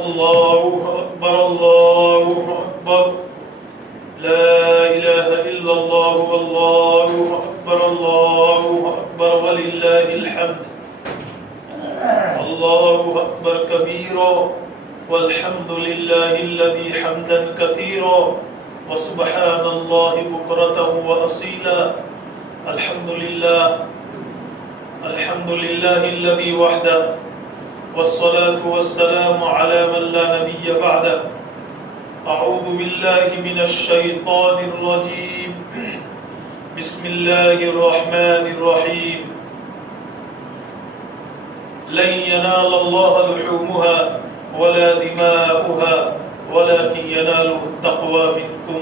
الله أكبر الله أكبر لا إله إلا الله والله أكبر الله أكبر ولله الحمد الله أكبر كبيرا والحمد لله الذي حمدا كثيرا وسبحان الله بكرة وأصيلا الحمد لله الذي وحده والصلاة والسلام على من لا نبي بعده أعوذ بالله من الشيطان الرجيم بسم الله الرحمن الرحيم لن ينال الله لحومها ولا دماؤها ولكن يناله التقوى منكم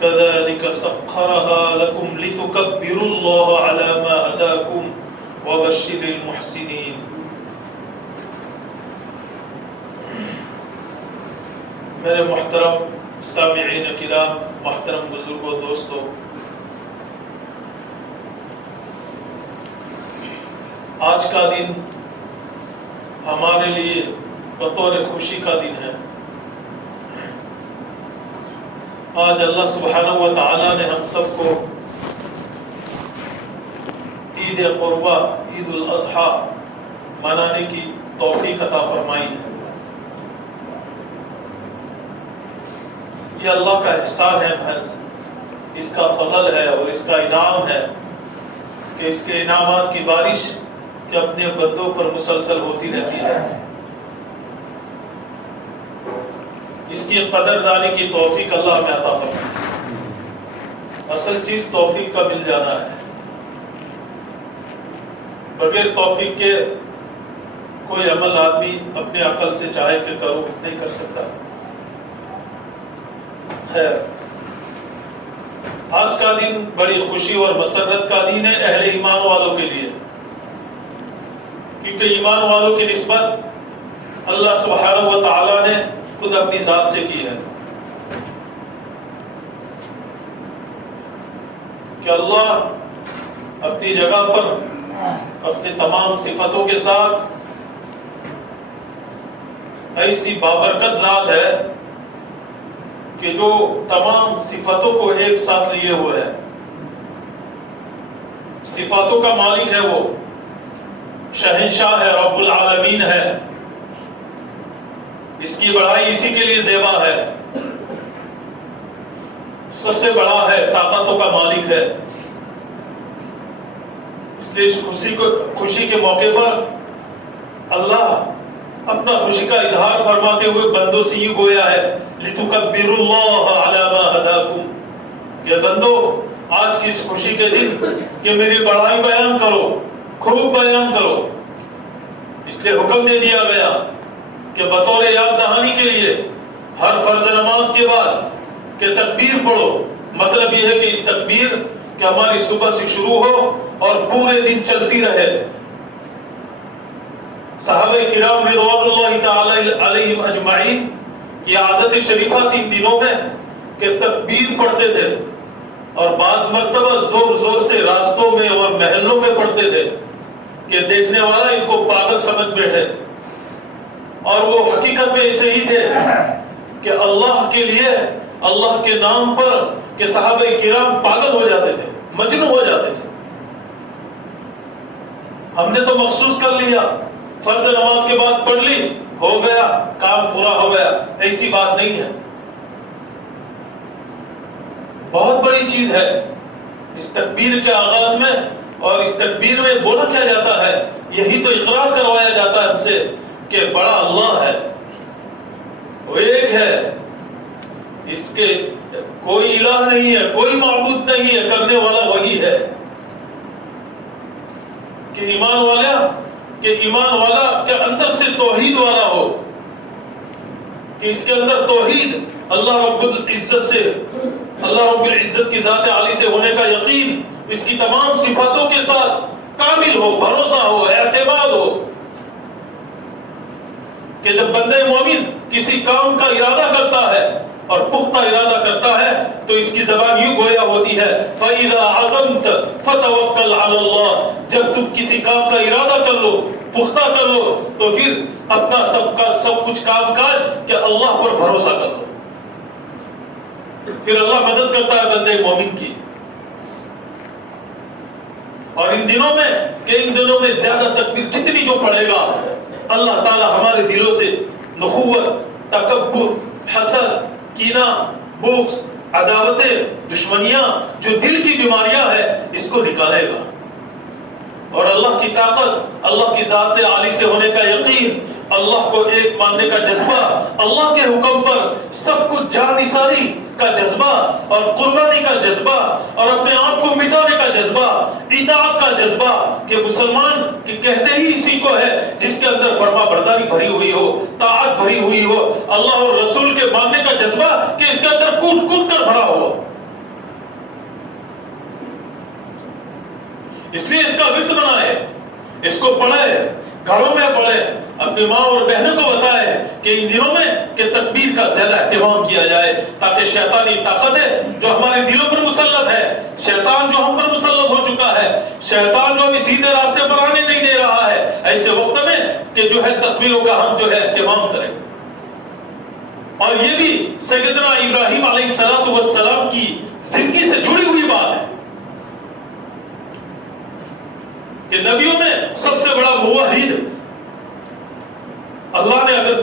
كذلك سخرها لكم لتكبروا الله على ما هداكم وبشر المحسنين. میرے محترم سامعین کرام، محترم بزرگوں، دوستوں، آج کا دن ہمارے لیے بطور خوشی کا دن ہے. آج اللہ سبحانہ و تعالی نے ہم سب کو عید قربہ، عید الاضحیٰ منانے کی توفیق عطا فرمائی ہے. یہ اللہ کا احسان ہے، محض اس کا فضل ہے اور اس کا انعام ہے کہ اس کے انعامات کی بارش کہ اپنے بندوں پر مسلسل ہوتی رہتی ہے. اس کی قدردانی کی توفیق اللہ ہمیں عطا فرمائے. اصل چیز توفیق کا مل جانا ہے. بغیر توفیق کے کوئی عمل آدمی اپنے عقل سے چاہے کہ کرو نہیں کر سکتا. خیر، آج کا دن بڑی خوشی اور مسرت کا دن ہے اہل ایمان والوں کے لیے، کیونکہ ایمان والوں کی نسبت اللہ سبحانہ و تعالی نے خود اپنی ذات سے کی ہے کہ اللہ اپنی جگہ پر اپنے تمام صفتوں کے ساتھ ایسی بابرکت ذات ہے کہ جو تمام صفتوں کو ایک ساتھ لیے ہوئے ہے. صفاتوں کا مالک ہے، وہ شہنشاہ ہے، رب العالمین ہے. اس کی بڑائی اسی کے لیے زیبا ہے. سب سے بڑا ہے، طاقتوں کا مالک ہے. اس لیے اس خوشی کے موقع پر اللہ اپنا خوشی کا اظہار فرماتے ہوئے بندوں سے یہ گویا ہے لِتُكَبِّرُوا اللَّهَ عَلَى مَا هَدَاكُمْ. کہ بندو آج کی اس خوشی کے دن کہ میری بڑائی بیان کرو، خوب بیان کرو. اس لیے حکم دے دیا گیا کہ بطور یاد دہانی کے لیے ہر فرض نماز کے بعد کہ تکبیر پڑھو. مطلب یہ ہے کہ اس تکبیر کہ ہماری صبح سے شروع ہو اور پورے دن چلتی رہے. صحابہ کرام رضوان اللہ تعالی علیہم اجمعین یہ عادت شریفہ تھی ان دنوں میں کہ تکبیر پڑھتے تھے، اور بعض مرتبہ زور زور سے راستوں میں اور محلوں میں پڑھتے تھے کہ دیکھنے والا ان کو پاگل سمجھ بیٹھے. اور وہ حقیقت میں ایسے ہی تھے کہ اللہ کے لیے، اللہ کے نام پر کہ صحابہ کرام پاگل ہو جاتے تھے، مجنون ہو جاتے تھے. ہم نے تو محسوس کر لیا، فرض نماز کے بعد پڑھ لی، ہو گیا، کام پورا ہو گیا. ایسی بات نہیں ہے. بہت بڑی چیز ہے اس تکبیر کے آغاز میں. اور اس تکبیر میں بولا کیا جاتا ہے، یہی تو اقرار کروایا جاتا ہے ہم سے کہ بڑا اللہ ہے، وہ ایک ہے، اس کے کوئی الہ نہیں ہے، کوئی معبود نہیں ہے، کرنے والا وہی ہے. کہ ایمان والا کے اندر سے توحید والا ہو، کہ اس کے اندر توحید اللہ رب العزت سے، اللہ رب العزت کی ذات عالی سے ہونے کا یقین اس کی تمام صفاتوں کے ساتھ کامل ہو، بھروسہ ہو، اعتماد ہو. کہ جب بندہ مومن کسی کام کا ارادہ کرتا ہے اور پختہ ارادہ کرتا ہے تو اس کی زبان یوں گویا ہوتی ہے فَإِذَا عَزَمْتَ فَتَوَكَّلْ عَلَى اللَّهِ، جب تم کسی کام کا ارادہ کر لو، پختہ کر لو، تو پھر اپنا سب کچھ کام کاج کہ اللہ پر بھروسہ کر لو، پھر اللہ مدد کرتا ہے بندے مومن کی۔ اور ان دنوں میں زیادہ تکبیر جتنی جو پڑھے گا، اللہ تعالی ہمارے دلوں سے نخوت، تکبر، حسد، کینہ، بغض، عداوتیں، دشمنیاں، جو دل کی بیماریاں ہیں، اس کو نکالے گا۔ اور اللہ کی طاقت، اللہ کی ذات عالی سے ہونے کا یقین، اللہ کو ایک ماننے کا جذبہ، اللہ کے حکم پر سب کچھ جان نثاری کا جذبہ اور قربانی کا جذبہ اور اپنے آپ کو مٹانے کا جذبہ، اطاعت کا جذبہ، کہ مسلمان کہ کہتے ہی اسی کو ہے جس کے اندر فرما برداری بھری ہوئی ہو، طاعت بھری ہوئی ہو، اللہ اور رسول کے ماننے کا جذبہ کہ اس کے اندر کوٹ کوٹ کر بھرا ہو۔ اس لیے اس کا ورد بنائے، اس کو پڑھے، گھروں میں پڑھے، اپنی ماں اور بہنوں کو بتائے کہ ان دنوں میں کہ تکبیر کا زیادہ اہتمام کیا جائے، تاکہ شیطانی طاقتیں جو ہمارے دلوں پر مسلط ہے، شیطان جو ہم پر مسلط ہو چکا ہے، شیطان جو ہمیں سیدھے راستے پر آنے نہیں دے رہا ہے، ایسے وقت میں کہ جو ہے تکبیروں کا ہم جو ہے اہتمام کریں۔ اور یہ بھی سیدنا ابراہیم علیہ السلام کی زندگی سے جڑی ہوئی بات ہے کہ نبیوں میں سب سے بڑا موحد اللہ نے اگر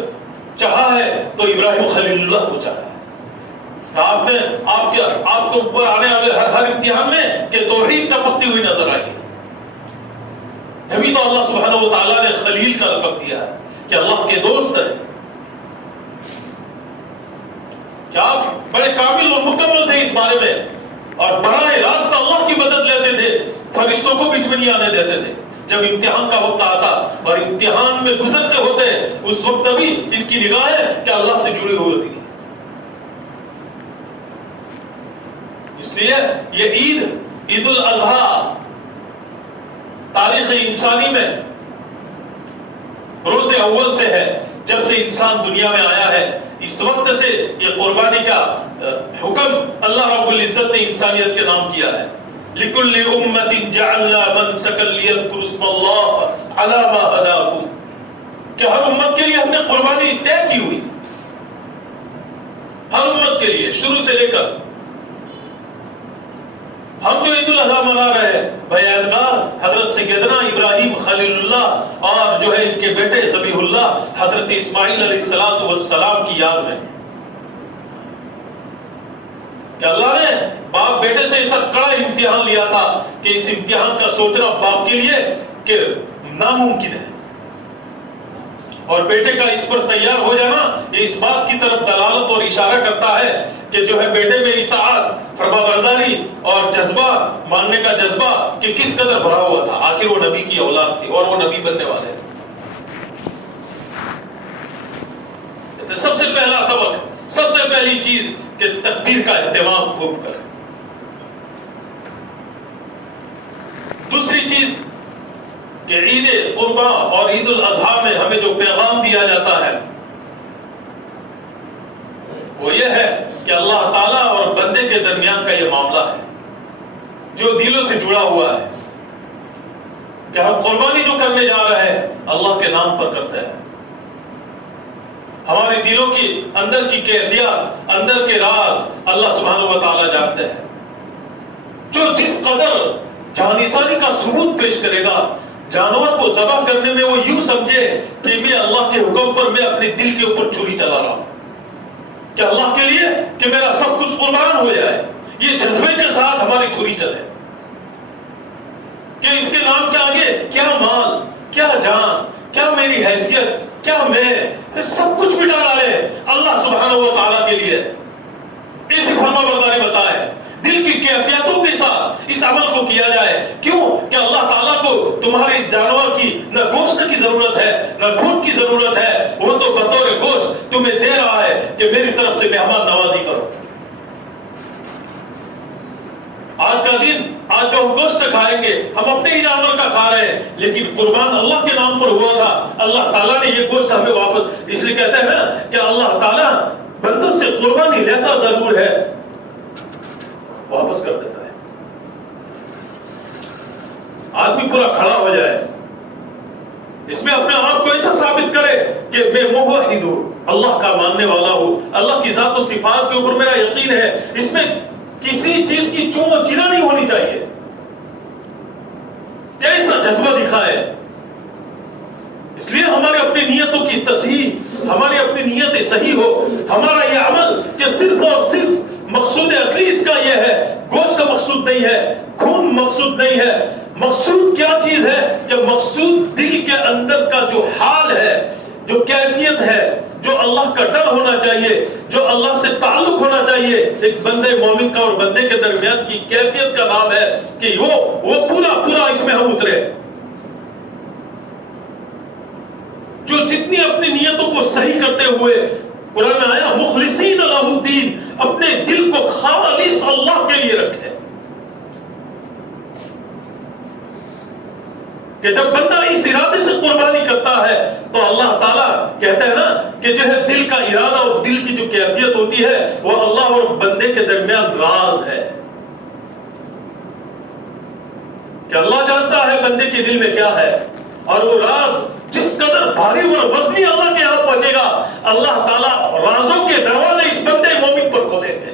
چاہا ہے تو ابراہیم خلیل اللہ کو چاہا ہے۔ آپ کو اوپر آنے والے ہر امتحان میں کہ توحید ٹپکتی ہوئی نظر آئی، جبھی تو اللہ سبحانہ و تعالیٰ نے خلیل کا لقب دیا ہے کہ اللہ کے دوست ہے، کہ آپ بڑے کامل اور مکمل تھے اس بارے میں، اور براہ راست اللہ کی مدد لیتے تھے، فرشتوں کو بیچ میں نہیں آنے دیتے تھے۔ جب امتحان کا وقت آتا اور امتحان میں گزرتے ہوتے، اس وقت بھی ان کی نگاہیں کہ اللہ سے جڑی ہوئی ہوتی تھی۔ اس لیے یہ عید الاضحیٰ تاریخ انسانی میں روز اول سے ہے، جب سے انسان دنیا میں آیا ہے، اس وقت سے یہ قربانی کا حکم اللہ رب العزت نے انسانیت کے نام کیا ہے۔ لِكُلِّ أُمَّةٍ جَعَلْنَا مَنْسَكًا لِيَذْكُرُوا اسْمَ اللَّهِ عَلَى مَا هَدَاهُمْ، کہ ہر امت کے لیے ہم نے قربانی طے کی ہوئی، ہر امت کے لیے شروع سے لے کر ہم جو عید الاضحیٰ منا رہے ہیں بیانگار حضرت سیدنا ابراہیم خلیل اللہ اور جو ہے ان کے بیٹے ذبیح اللہ حضرت اسماعیل علیہ السلام کی یاد میں، کہ اللہ نے باپ بیٹے سے ایسا کڑا امتحان لیا تھا کہ اس امتحان کا سوچنا باپ کے لیے کہ ناممکن ہے، اور بیٹے کا اس پر تیار ہو جانا یہ اس بات کی طرف دلالت اور اشارہ کرتا ہے کہ جو ہے بیٹے میں اطاعت، فرمانبرداری اور جذبہ، ماننے کا جذبہ کہ کس قدر بھرا ہوا تھا۔ آخر وہ نبی کی اولاد تھی اور وہ نبی بننے والے تھے۔ سب سے پہلا سبق، سب سے پہلی چیز کہ تکبیر کا اہتمام خوب کریں۔ دوسری چیز کہ عید قرباں اور عید الاضحیٰ میں ہمیں جو پیغام دیا جاتا ہے وہ یہ ہے کہ اللہ تعالیٰ اور بندے کے درمیان کا یہ معاملہ ہے جو دلوں سے جڑا ہوا ہے، کہ ہم قربانی جو کرنے جا رہے ہیں اللہ کے نام پر کرتے ہیں۔ ہمارے دلوں کی اندر کی کیفیات، اندر کے راز اللہ سبحانہ و تعالیٰ جانتے ہیں۔ جو جس قدر جانسانی کا ثبوت پیش کرے گا، جانور کو ذبح کرنے میں وہ یوں سمجھے کہ میں اللہ کے حکم پر میں اپنے دل کے اوپر چھری چلا رہا ہوں، کہ اللہ کے لیے کہ میرا سب کچھ قربان ہو جائے، یہ جذبے کے ساتھ ہماری چھری چلے کہ اس کے نام کے آگے کیا مال، کیا جان، کیا میری حیثیت، کیا میں سب کچھ مٹا ڈالے اللہ سبحانہ و تعالیٰ کے لیے۔ اسی فرما برداری بتائے، دل کی کیفیتوں کے ساتھ اس عمل کو کیا جائے۔ کیوں کہ اللہ تعالیٰ کو تمہارے اس جانور کی نہ گوشت کی ضرورت ہے نہ خون کی ضرورت ہے، وہ تو بطور گوشت تمہیں دے رہا ہے کہ میری طرف سے مہمان نوازی کرو۔ آج کا دن، آج جو ہم گوشت کھائیں گے ہم اپنے ہی جانور کا کھا رہے ہیں، لیکن قربان اللہ کے نام پر ہوا تھا۔ اللہ تعالیٰ نے یہ گوشت ہمیں واپس، اس لیے کہتے ہیں نا کہ اللہ تعالیٰ بندوں سے قربانی لیتا ضرور ہے، واپس کر دیتا ہے۔ آدمی پورا کھڑا ہو جائے، اس میں اپنے آپ کو ایسا ثابت کرے کہ میں موحد ہوں، اللہ کا ماننے والا ہوں، اللہ کی ذات و صفات کے اوپر میرا یقین ہے، اس میں کسی چیز کی چون و چرا نہیں ہونی چاہیے۔ کیسا جذبہ دکھائے، اس لیے ہمارے اپنی نیتوں کی تصحیح، ہماری اپنی نیتیں صحیح ہو، ہمارا یہ عمل کہ صرف اور صرف مقصود اصلی اس کا یہ ہے، گوشت کا مقصود نہیں ہے، خون مقصود نہیں ہے، مقصود کیا چیز ہے کہ مقصود دل کے اندر کا جو حال ہے، جو کیفیت ہے، جو اللہ کا ڈر ہونا چاہیے، جو اللہ سے تعلق ہونا چاہیے۔ ایک بندے مومن کا اور بندے کے درمیان کی کیفیت کا نام ہے کہ وہ پورا اس میں ہم اترے، جو جتنی اپنی نیتوں کو صحیح کرتے ہوئے، قرآن میں آیا مخلصین لہ الدین، اپنے دل کو خالص اللہ کے لیے رکھے، کہ جب بندہ اس ارادے سے قربانی کرتا ہے تو اللہ تعالیٰ کہتا ہے نا کہ جو ہے دل کا ارادہ اور دل کی جو کیفیت ہوتی ہے وہ اللہ اور بندے کے درمیان راز ہے، کہ اللہ جانتا ہے بندے کے دل میں کیا ہے، اور وہ راز جس قدر بھاری اور وزنی اللہ کے یہاں پہنچے گا، اللہ تعالیٰ رازوں کے دروازے اس بندے مومن پر کھولیں گے۔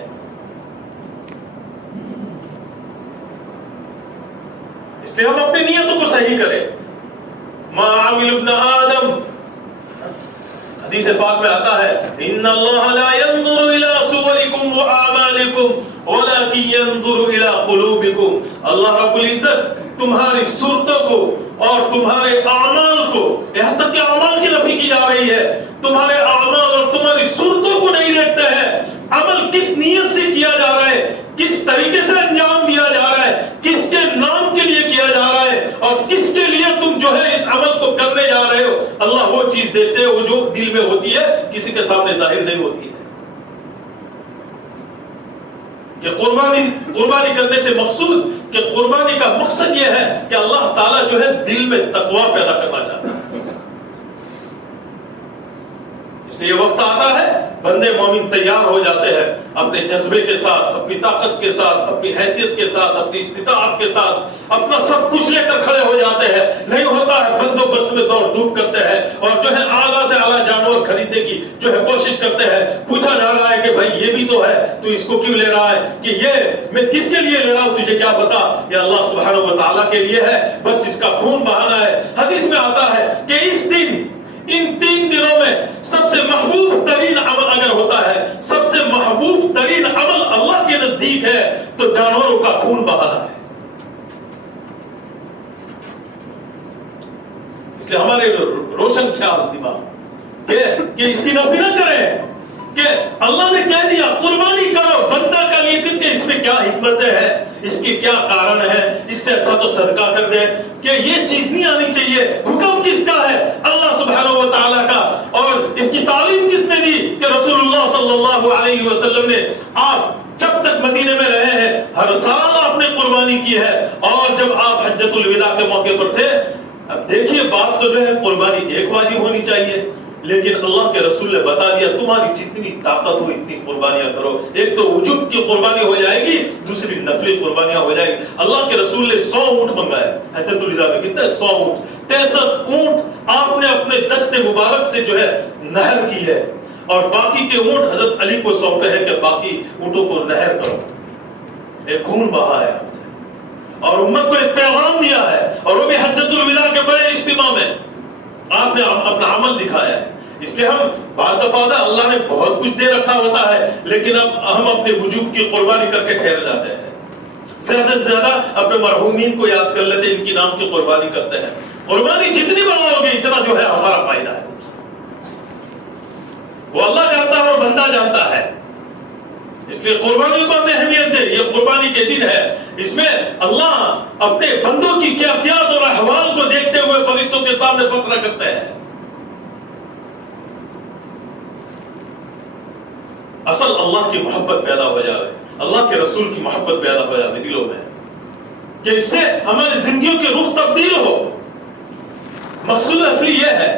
اس لیے ہم اپنی نیتوں کو صحیح کریں۔ ما عمل ابن آدم، حدیث پاک میں آتا ہے ان اللہ لا ينظر الى صوركم واعمالكم ولكن ينظر الى قلوبكم، اللہ رب العزت تمہاری صورتوں کو اور تمہارے اعمال کو، یہاں تک کہ اعمال کی نفی کی جا رہی ہے، تمہارے اعمال اور تمہاری صورتوں کو نہیں دیکھتے ہیں، عمل کس نیت سے کیا جا رہا ہے، کس طریقے سے انجام دیا جا رہا ہے، کس کے نام کے لیے کیا جا رہا ہے، اور کس کے لیے تم جو ہے اس عمل کو کرنے جا رہے ہو، اللہ وہ چیز دیکھتے ہیں وہ جو دل میں ہوتی ہے، کسی کے سامنے ظاہر نہیں ہوتی ہے۔ کہ قربانی کرنے سے مقصود کہ قربانی کا مقصد یہ ہے کہ اللہ تعالیٰ جو ہے دل میں تقویٰ پیدا کرنا چاہتا ہے۔ اس لیے وقت آتا ہے بندے مومن تیار ہو جاتے ہیں، اپنے جذبے کے ساتھ، اپنی طاقت کے ساتھ، اپنی حیثیت کے ساتھ، اپنی استطاعت کے ساتھ اپنا سب کچھ لے کر کھڑے ہو جاتے ہیں۔ نہیں ہوتا ہے بندوبست میں دوڑ دھوپ کرتے ہیں اور جو ہے اعلیٰ سے اعلیٰ جانور خریدنے کی جو ہے کوشش کرتے ہیں۔ پوچھا جا رہا ہے کہ بھائی یہ بھی تو ہے، تو اس کو کیوں لے رہا ہے، کہ یہ میں کس کے لیے لے رہا ہوں تجھے کیا پتا، یہ اللہ سبحانہ و تعالیٰ کے لیے ہے، بس اس کا خون بہانا ہے۔ حدیث میں آتا ہے کہ اس دن، ان 3 دنوں میں سب سے محبوب ترین عمل اگر ہوتا ہے، سب سے محبوب ترین عمل اللہ کے نزدیک ہے تو جانوروں کا خون بہانا ہے۔ اس لیے ہمارے روشن خیال دماغ کہ اس کی نفی نہ کریں، کہ اللہ نے کہہ دیا قربانی کرو، بندہ کا لیے کہ اس میں کیا حکمت ہے، اس کی کیا کارن ہے، اس سے اچھا تو صدقہ کر دے، کہ یہ چیز نہیں آنی چاہیے۔ حکم کس کا ہے؟ اللہ سبحانہ و تعالیٰ کا۔ اور اس کی تعلیم کس نے دی؟ کہ رسول اللہ صلی اللہ علیہ وسلم نے، آپ جب تک مدینے میں رہے ہیں ہر سال آپ نے قربانی کی ہے، اور جب آپ حجۃ الوداع کے موقع پر تھے، اب دیکھیے بات تو جو ہے قربانی ایک واجب ہونی چاہیے، لیکن اللہ کے رسول نے بتا دیا تمہاری جتنی طاقت ہو اتنی قربانیاں کرو۔ ایک تو وجوب کی قربانی ہو جائے گی، دوسری نفلی قربانیاں ہو جائے گی۔ اللہ کے رسول نے 100 اونٹ منگائے حجۃ الوداع میں، کتنے 100 اونٹ، 63 اونٹ آپ نے اپنے دست مبارک سے جو ہے نہر کی ہے، اور باقی کے اونٹ حضرت علی کو سونپے ہیں کہ باقی اونٹوں کو نہر کرو۔ ایک خون بہا ہے اور امت کو ایک پیغام دیا ہے، اور وہ بھی حجۃ الوداع کے بڑے اجتماع میں آپ نے اپنا عمل دکھایا ہے۔ اس لیے ہم بعض دفعہ اللہ نے بہت کچھ دے رکھا ہوتا ہے، لیکن اب ہم اپنے وجوب کی قربانی کر کے ٹھہر جاتے ہیں۔ زیادہ سے زیادہ اپنے مرحومین کو یاد کر لیتے ہیں، ان کی نام کی قربانی کرتے ہیں۔ قربانی جتنی بڑا ہوگی اتنا جو ہے ہمارا فائدہ ہے، وہ اللہ جانتا ہے اور بندہ جانتا ہے۔ اس لیے قربانی کو ہمیں اہمیت دے، یہ قربانی کے دن ہے، اس میں اللہ اپنے بندوں کی کیفیات اور احوال کو دیکھتے ہوئے فرشتوں کے سامنے فخر کرتے ہیں۔ اصل اللہ کی محبت پیدا ہو جائے، اللہ کے رسول کی محبت پیدا ہو جائے دلوں میں، کہ اس سے ہماری زندگیوں کے رخ تبدیل ہو۔ مقصود اصلی یہ ہے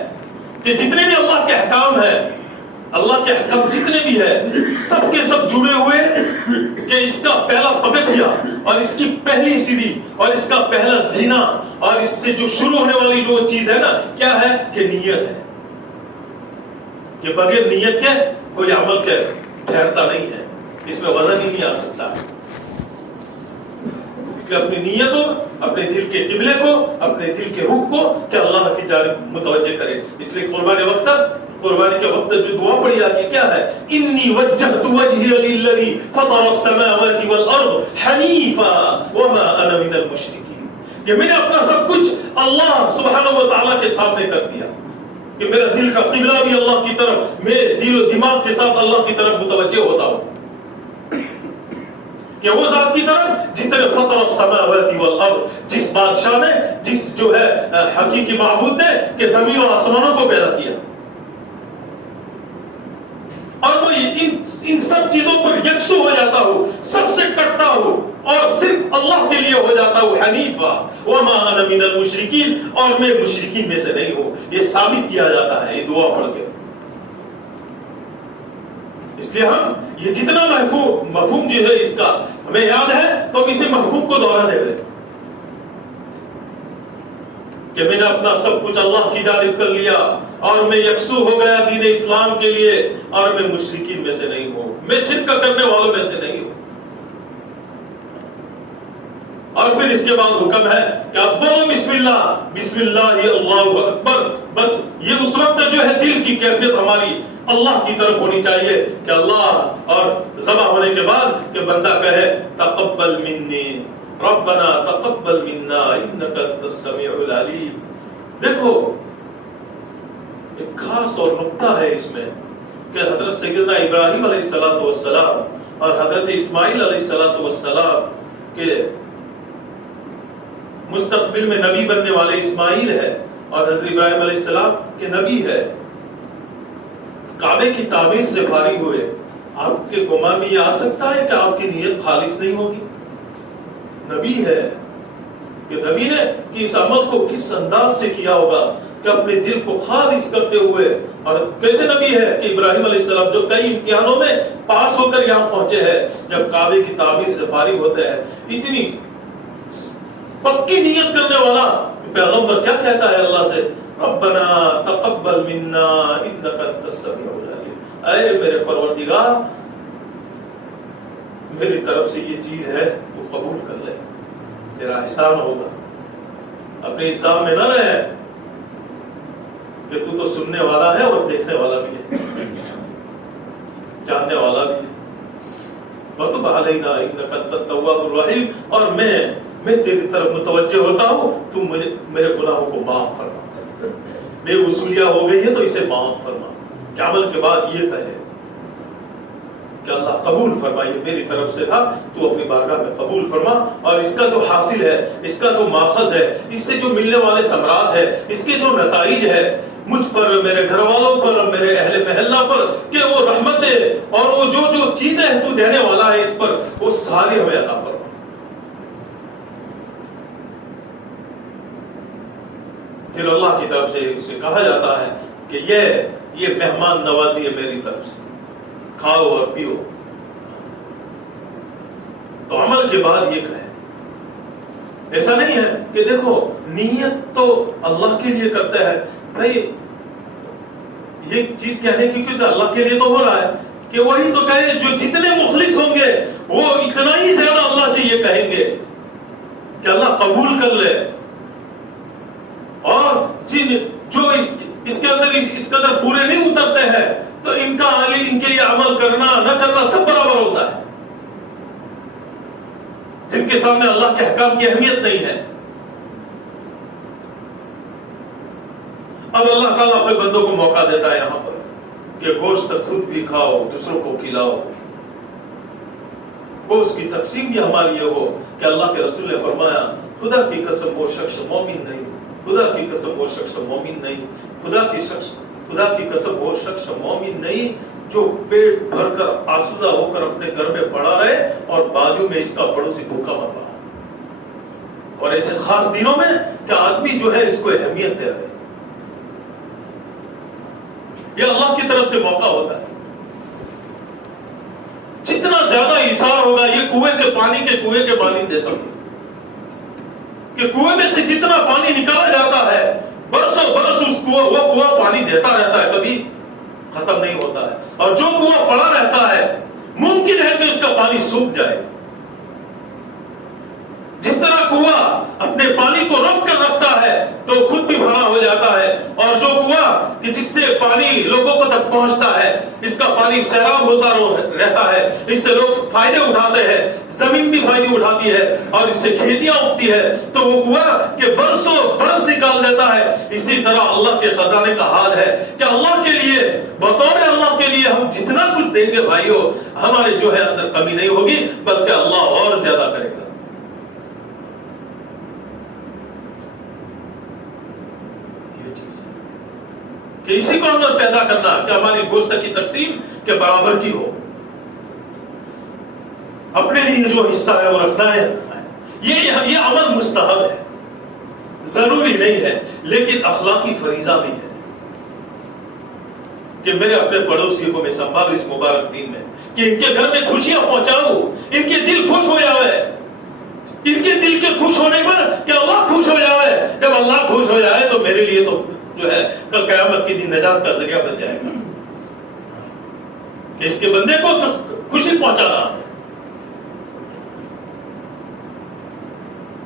کہ جتنے بھی اللہ کے احکام ہیں اللہ کے حکم جتنے بھی ہے سب کے سب جڑے ہوئے کہ اس کا پہلا پگتھیا اور اس کی پہلی سیڑھی اور اس کا پہلا زینہ اور اس سے جو شروع ہونے والی جو چیز ہے نا کیا ہے کہ نیت ہے. کہ بغیر نیت کے کوئی عمل کے ٹھہرتا نہیں ہے, اس میں وزن ہی نہیں آ سکتا. کہ اپنی نیت کو, اپنے دل کے قبلے کو, اپنے دل کے روح کو کہ اللہ کی جانب متوجہ کرے. اس لیے قربانی کے وقت جو دعا پڑھی جاتی ہے کیا ہے؟ انی وجہت وجہی للذی فطر السماوات والارض حنیفا وما انا من المشرکین. کہ میں نے اپنا سب کچھ اللہ سبحانہ و تعالیٰ کے سامنے کر دیا کہ میرا دل کا قبلہ بھی اللہ کی طرف, میں دل و دماغ کے ساتھ اللہ کی طرف متوجہ ہوتا ہوں کہ وہ ذات کی طرف جتنے فطر السماوات والارض, جس بادشاہ نے, جس جو ہے حقیقی معبود نے کہ زمین و آسمانوں کو پیدا کیا, اور میں ان سب چیزوں پر یکسو ہو جاتا ہوں, سب سے کٹتا ہوں اور صرف اللہ کے لیے ہو جاتا ہوں. حنیفا وما انا من المشرکین, اور میں مشرکین میں سے نہیں ہوں. یہ ثابت کیا جاتا ہے یہ دعا پڑھ کے. اس لیے ہم یہ جتنا مفہوم جو ہے اس کا ہمیں یاد ہے تو ہم اسے مفہوم کو دوہرا دے رہے کہ میں نے اپنا سب کچھ اللہ کی جانب کر لیا اور میں یکسو ہو گیا دین اسلام کے لیے, اور میں مشرکین میں سے نہیں ہوں, میں شرک کرنے والوں میں سے نہیں ہوں. اور پھر اس کے بعد حکم ہے کہ اب بولو بسم اللہ اللہ اکبر. بس یہ اس وقت جو ہے دل کی کیفیت ہماری اللہ کی طرف ہونی چاہیے کہ اللہ, اور ذبح ہونے کے بعد کہ بندہ کہے تقبل منی ربنا تقبل منا انک انت السمیع العلیم. دیکھو ایک خاص اور نقطہ ہے اس میں کہ حضرت سیدنا ابراہیم علیہ السلام اور حضرت اسماعیل علیہ السلام کے مستقبل میں نبی بننے والے اسماعیل ہے اور حضرت ابراہیم علیہ السلام کے نبی ہے. کعبے کی تعمیر سے فارغ ہوئے, آپ کے گمان میں یہ آ سکتا ہے کہ آپ کی نیت خالص نہیں ہوگی؟ نبی ہے کہ نبی نے کہ اس عمل کو کس انداز سے کیا ہوگا کہ اپنے دل کو خالص کرتے ہوئے. اور کیسے نبی ہے کہ ابراہیم علیہ السلام جو کئی امتحانوں میں پاس ہو کر یہاں پہنچے ہیں, جب کعبے کی تعمیر سے فارغ ہوتے ہیں, اتنی پکی نیت کرنے والا پیغمبر کیا کہتا ہے اللہ سے, ربنا تقبل منا انک انت السمیع العلیم. اے میرے پروردگار, میری طرف سے یہ چیز ہے تو قبول کر لے, تیرا احسان ہوگا. اپنے الزام میں نہ رہے کہ تو سننے والا ہے اور دیکھنے والا بھی ہے, جاننے والا بھی ہے. وَتُبْ عَلَيْنَا إِنَّكَ أَنْتَ التَّوَّابُ الرَّحِيمُ. اور میں تیری طرف متوجہ ہوتا ہوں, تو میرے گناہوں کو معاف فرما. بے وصولیہ ہو گئی ہے تو اسے معاف فرما. کہ عمل کے بعد یہ کہے کہ اللہ قبول فرمائیے, میری طرف سے تھا تو اپنی بارگاہ میں قبول فرما. اور اس کا جو حاصل ہے, اس کا جو ماخذ ہے, اس سے جو ملنے والے ثمرات ہے, اس کے جو نتائج ہے مجھ پر, میرے گھر والوں پر, میرے اہل محلہ پر, کہ وہ رحمتیں اور وہ جو چیزیں تو دینے والا ہے اس پر, وہ ساری ہمیں عطا فرما. پھر اللہ کی طرف سے اسے کہا جاتا ہے کہ یہ مہمان نوازی ہے میری طرف سے, کھاؤ اور پیو. تو عمل کے بعد یہ کہے. ایسا نہیں ہے کہ دیکھو نیت تو اللہ کے لیے کرتے ہیں بھائی, یہ چیز کہنے کی کہ اللہ کے لیے تو ہو رہا ہے کہ وہی تو کہے جو جتنے مخلص ہوں گے وہ اتنا ہی زیادہ اللہ سے یہ کہیں گے کہ اللہ قبول کر لے. اور جو اس کے اندر اس قدر پورے نہیں اترتے ہیں تو ان کے لیے عمل کرنا نہ کرنا سب برابر ہوتا ہے. جن کے سامنے اللہ کے احکام کی اہمیت نہیں ہے. اب اللہ تعالیٰ اپنے بندوں کو موقع دیتا ہے یہاں پر کہ گوشت خود بھی کھاؤ, دوسروں کو کھلاؤ. گوشت کی تقسیم بھی ہماری یہ ہو کہ اللہ کے رسول نے فرمایا, خدا کی قسم وہ شخص مومن نہیں, خدا کی قسم وہ شخص مومن نہیں, خدا کی قسم وہ شخص مومن نہیں جو پیٹ بھر کر آسودہ ہو کر اپنے گھر میں پڑا رہے اور بازو میں اس کا پڑوسی بھوکا مر رہا. اور ایسے خاص دنوں میں کہ آدمی جو ہے اس کو اہمیت دے رہے. یہ اللہ کی طرف سے موقع ہوتا ہے. جتنا زیادہ ایثار ہوگا, یہ کنویں کے پانی جیسا کہ کنویں میں سے جتنا پانی نکالا جاتا ہے برسوں برس وہ کنواں پانی دیتا رہتا ہے, کبھی ختم نہیں ہوتا ہے. اور جو کنواں پڑا رہتا ہے ممکن ہے کہ اس کا پانی سوکھ جائے. جس طرح کنواں اپنے پانی کو روک کر رکھتا ہے تو خود بھی بھرا ہو جاتا ہے, اور جو کنواں کہ جس سے پانی لوگوں کو تک پہنچتا ہے, اس کا پانی سیراب ہوتا رہتا ہے, اس سے لوگ فائدے اٹھاتے ہیں, زمین بھی فائدے اٹھاتی ہے اور اس سے کھیتیاں اگتی ہے, تو وہ کنواں کے برسوں برس نکال دیتا ہے. اسی طرح اللہ کے خزانے کا حال ہے کہ اللہ کے لیے, بطور اللہ کے لیے ہم جتنا کچھ دیں گے بھائیو, ہمارے جو ہے اندر کمی نہیں ہوگی بلکہ اللہ اور زیادہ کرے گا. کہ اسی کو اندر پیدا کرنا کہ ہماری گوشت کی تقسیم کے برابر کی ہو, اپنے لیے جو حصہ ہے وہ رکھنا ہے. یہ عمل مستحب ہے, ضروری نہیں ہے, لیکن اخلاقی فریضہ بھی ہے کہ میرے اپنے پڑوسی کو میں سنبھالوں اس مبارک دن میں, کہ ان کے گھر میں خوشیاں پہنچاؤں, ان کے دل خوش ہو جائے, ان کے دل کے خوش ہونے پر کہ اللہ خوش ہو جائے. جب اللہ خوش ہو جائے تو میرے لیے تو جو ہے کل قیامت کے دن نجات کا ذریعہ بن جائے گا کہ اس کے بندے کو خوشی پہنچانا.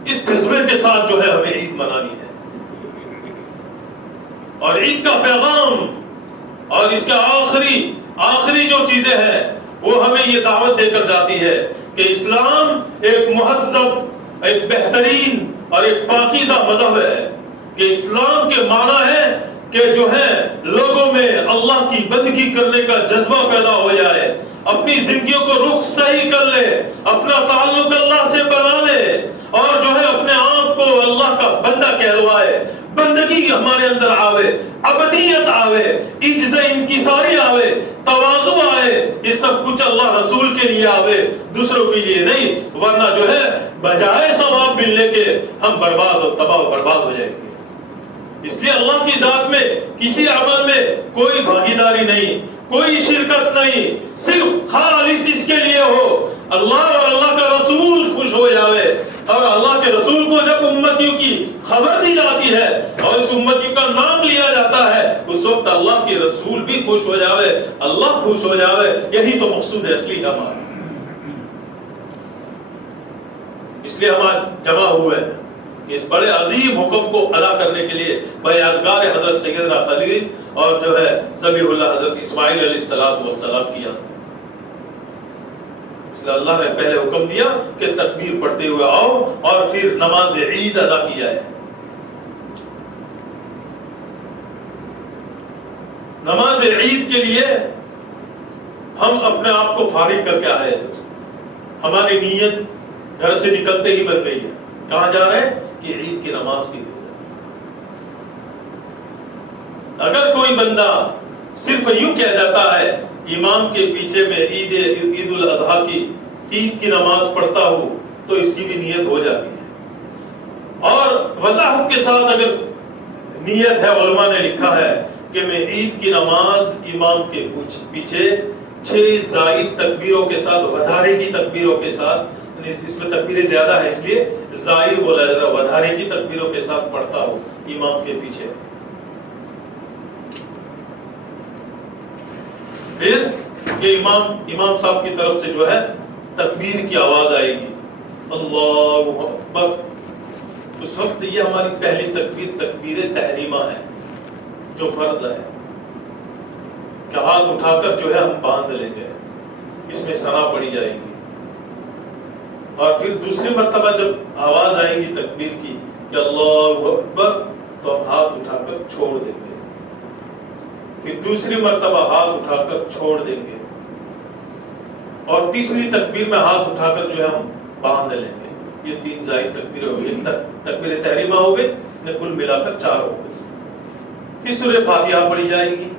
اس جذبے کے ساتھ جو ہے ہمیں عید منانی ہے, اور عید کا پیغام اور اس کا آخری جو چیزیں ہیں وہ ہمیں یہ دعوت دے کر جاتی ہے کہ اسلام ایک مہذب, ایک بہترین اور ایک پاکیزہ مذہب ہے. کہ اسلام کے معنی ہے کہ جو ہے لوگوں میں اللہ کی بندگی کرنے کا جذبہ پیدا ہو جائے, اپنی زندگیوں کو رخ صحیح کر لے, اپنا تعلق اللہ سے بنا لے, اور جو ہے اپنے آپ کو اللہ کا بندہ کہلوائے, بندگی ہمارے اندر آوے, ابدیت آوے, عجز انکساری آوے, تواضع آئے. یہ سب کچھ اللہ رسول کے لیے آوے, دوسروں کے لیے نہیں, ورنہ جو ہے بجائے ثواب ملنے کے ہم برباد و تباہ و برباد ہو جائیں گے. اس لیے اللہ کی ذات میں کسی عمل میں کوئی بھاگیداری نہیں, کوئی شرکت نہیں, صرف خالص اس کے لیے ہو اللہ اور اللہ کا رسول خوش ہو جاوے. اور اللہ کے رسول کو جب امتیوں کی خبر دی جاتی ہے اور اس امتیوں کا نام لیا جاتا ہے, اس وقت اللہ کے رسول بھی خوش ہو جاوے, اللہ خوش ہو جاوے. یہی تو مقصود ہے اصلی ہمارا. اس لیے ہمارا جمع ہوئے اس بڑے عظیم حکم کو ادا کرنے کے لیے بیادگار حضرت سیدنا خلیل اور جو ہے ذبیح اللہ حضرت اسماعیل علیہ السلام کیا. اس لیے اللہ نے پہلے حکم دیا کہ تکبیر پڑھتے ہوئے آؤ اور پھر نماز عید ادا کیا ہے. نماز عید کے لیے ہم اپنے آپ کو فارغ کر کے آئے. ہماری نیت گھر سے نکلتے ہی بن گئی ہے. کہاں جا رہے ہیں؟ کہ عید کی نماز کے لیے. اگر کوئی بندہ صرف یوں کہہ جاتا ہے امام کے پیچھے میں عید الاضحیٰ کی عید کی نماز پڑھتا ہوں, تو اس کی بھی نیت ہو جاتی ہے. اور وضاحت کے ساتھ اگر نیت ہے, علماء نے لکھا ہے کہ میں عید کی نماز امام کے پیچھے 6 زائد تکبیروں کے ساتھ, وڈھارے کی تکبیروں کے ساتھ, اس میں تکبیریں زیادہ ہیں اس لیے زائد بولا جاتا ہے, وڈھارے کی تکبیروں کے ساتھ پڑھتا ہوں امام کے پیچھے. پھر کہ امام صاحب کی طرف سے جو ہے تکبیر کی آواز آئے گی, اللہ اکبر. اس وقت یہ ہماری پہلی تکبیر تحریمہ ہے جو فرض ہے, کہ ہاتھ اٹھا کر جو ہے ہم باندھ لیں گے, اس میں ثنا پڑی جائے گی. اور پھر دوسری مرتبہ جب آواز آئے گی تکبیر کی کہ اللہ اکبر, تو ہم ہاتھ اٹھا کر چھوڑ دیں گے. پھر دوسری مرتبہ ہاتھ اٹھا کر چھوڑ دیں گے, اور تیسری تکبیر میں ہاتھ اٹھا کر جو ہے ہم باندھ لیں گے. یہ 3 زائد تکبیر ہو گئی, تکبیر تحریمہ ہو گئی, کل ملا کر 4 ہو گئی. پھر سورہ فاتحہ پڑھی جائے گی,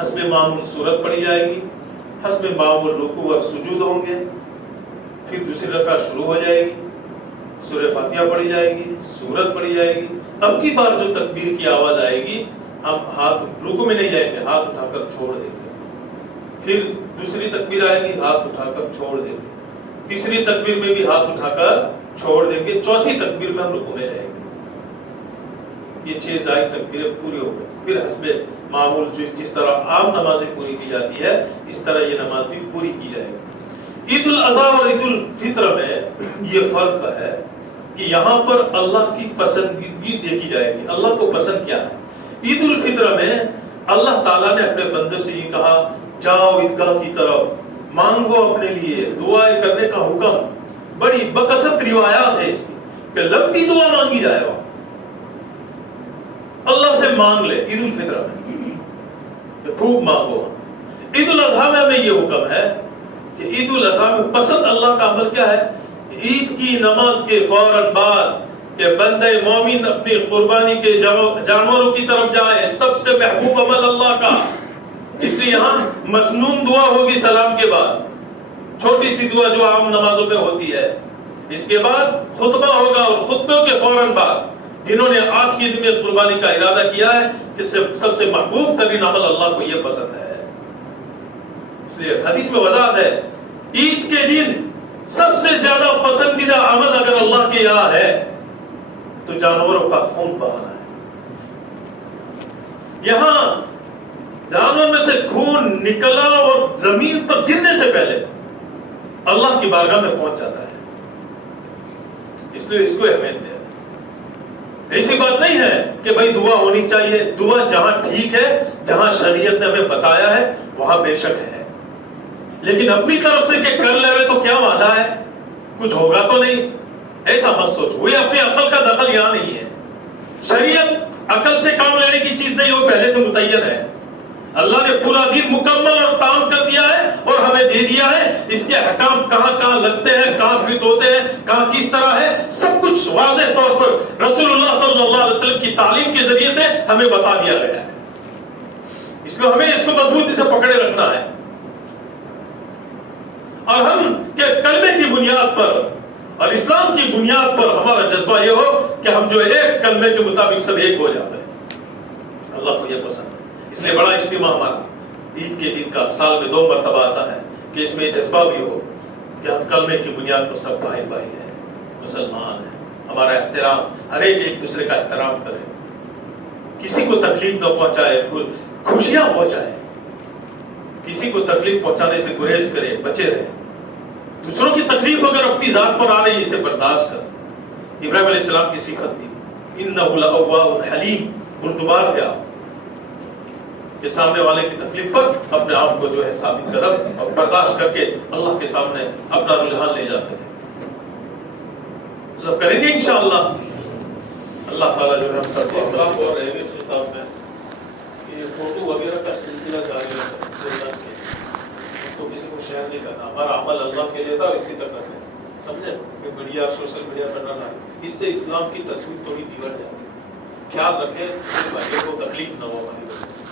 حسب معمول سورت پڑھی جائے گی, حسب معمول رکوع اور سجود ہوں گے. پھر دوسری رکعت شروع ہو جائے گی, سورہ فاتحہ پڑھی جائے گی, سورت پڑھی جائے گی. اب کی بار جو تکبیر کی آواز آئے گی ہم ہاتھ رکوع میں نہیں جائیں گے، ہاتھ اٹھا کر چھوڑ دیں گے، پھر دوسری تکبیر آئے گی ہاتھ اٹھا کر چھوڑ دیں گے، تیسری تکبیر میں بھی ہاتھ اٹھا کر چھوڑ دیں گے، چوتھی تکبیر میں ہم رکوع میں جائیں گے۔ یہ 6 زائد تکبیریں پوری ہو گئی، پھر حسب معمول جس طرح عام نمازیں پوری کی جاتی ہے اس طرح یہ نماز بھی پوری کی جائے گی۔ عید الاضحیٰ اور عید الفطر میں یہ فرق ہے کہ یہاں پر اللہ کی پسندیدگی دیکھی جائے گی، اللہ کو پسند کیا ہے۔ عید الفطر میں اللہ تعالیٰ نے اپنے بندے سے یہ کہا جاؤ عیدگاہ کی طرف، مانگو اپنے لیے، دعائیں کرنے کا حکم، بڑی بکثرت روایات ہے اس کی کہ لمبی دعا مانگی جائے وہاں، اللہ سے مانگ لے عید الفطر میں کہ خوب مانگو۔ عید الاضحیٰ میں ہمیں یہ حکم ہے کہ عید الاضحیٰ میں پسند اللہ کا عمل کیا ہے؟ عید کی نماز کے فوراً بعد کہ بندے مومن اپنی قربانی کے جانوروں کی طرف جائے، سب سے محبوب عمل اللہ کا، اس لیے یہاں مسنون دعا ہوگی سلام کے بعد، چھوٹی سی دعا جو عام نمازوں میں ہوتی ہے، اس کے بعد خطبہ ہوگا، اور خطبوں کے فوراً بعد جنہوں نے آج کے دن میں قربانی کا ارادہ کیا ہے کہ سب سے محبوب ترین عمل اللہ کو یہ پسند ہے، اس لیے حدیث میں وضاحت ہے عید کے دن سب سے زیادہ پسندیدہ عمل اگر اللہ کے یہاں ہے تو جانوروں کا خون بہانا ہے۔ یہاں جانور میں سے خون نکلا اور زمین پر گرنے سے پہلے اللہ کی بارگاہ میں پہنچ جاتا ہے، اس لیے اس کو اہمیت دے۔ ایسی بات نہیں ہے کہ بھائی دعا ہونی چاہیے، دعا جہاں ٹھیک ہے، جہاں شریعت نے ہمیں بتایا ہے وہاں بے شک ہے، لیکن اپنی طرف سے کہ کر لے ہوئے تو کیا وعدہ ہے، کچھ ہوگا تو نہیں، ایسا مت سوچو، یہ اپنی عقل کا دخل یہاں نہیں ہے۔ شریعت عقل سے کام لینے کی چیز نہیں، وہ پہلے سے متعین ہے، اللہ نے پورا دین مکمل اور تام کر دیا ہے اور ہمیں دے دیا ہے، اس کے احکام کہاں کہاں لگتے ہیں، کہاں فٹ ہوتے ہیں، کہاں کس طرح ہے، سب کچھ واضح طور پر رسول اللہ صلی اللہ علیہ وسلم کی تعلیم کے ذریعے سے ہمیں بتا دیا گیا ہے، اس میں ہمیں اس کو مضبوطی سے پکڑے رکھنا ہے، اور ہم کہ کلمے کی بنیاد پر اور اسلام کی بنیاد پر ہمارا جذبہ یہ ہو کہ ہم جو ایک کلمے کے مطابق سب ایک ہو جاتے ہیں، اللہ کو یہ پسند ہے۔ اس لیے بڑا اجتماع ہمارا عید کے دن کا سال میں 2 مرتبہ آتا ہے کہ اس میں جذبہ بھی ہو کہ ہم کلمے کی بنیاد پر سب بھائی بھائی ہیں، مسلمان ہیں، ہمارا احترام، ہر ایک دوسرے کا احترام کرے، کسی کو تکلیف نہ پہنچائے، خوشیاں پہنچائے، کسی کو تکلیف پہنچانے سے گریز کرے، بچے رہے، دوسروں کی تکلیف اگر اپنی ذات پر آ رہی ہے اسے برداشت کر۔ ابراہیم علیہ السلام کی سیکھت تھی انہ لأواب حلیم، بردبار تھے آپ کہ سامنے والے کی تکلیف پر اپنے آپ کو جو ہے ثابت قدم اور برداشت کر کے اللہ کے سامنے اپنا رجحان لے جاتے تھے۔ سب کریں گے انشاءاللہ، اللہ تعالیٰ جو ہے ہم سب کو اطراف اور اہمیت کے ساتھ میں یہ فوٹو وغیرہ کا سلسلہ جاری ہے، تو کسی کو شیئر نہیں کرنا، ہمارا عمل اللہ کے لیے تھا، اسی طرح کرنا، سمجھے کہ میڈیا سوشل میڈیا کرنا نہ، اس سے اسلام کی تصویر تھوڑی بگڑ جاتی ہے، خیال رکھیں بھائیوں کو تکلیف نہ ہو ہماری وجہ سے۔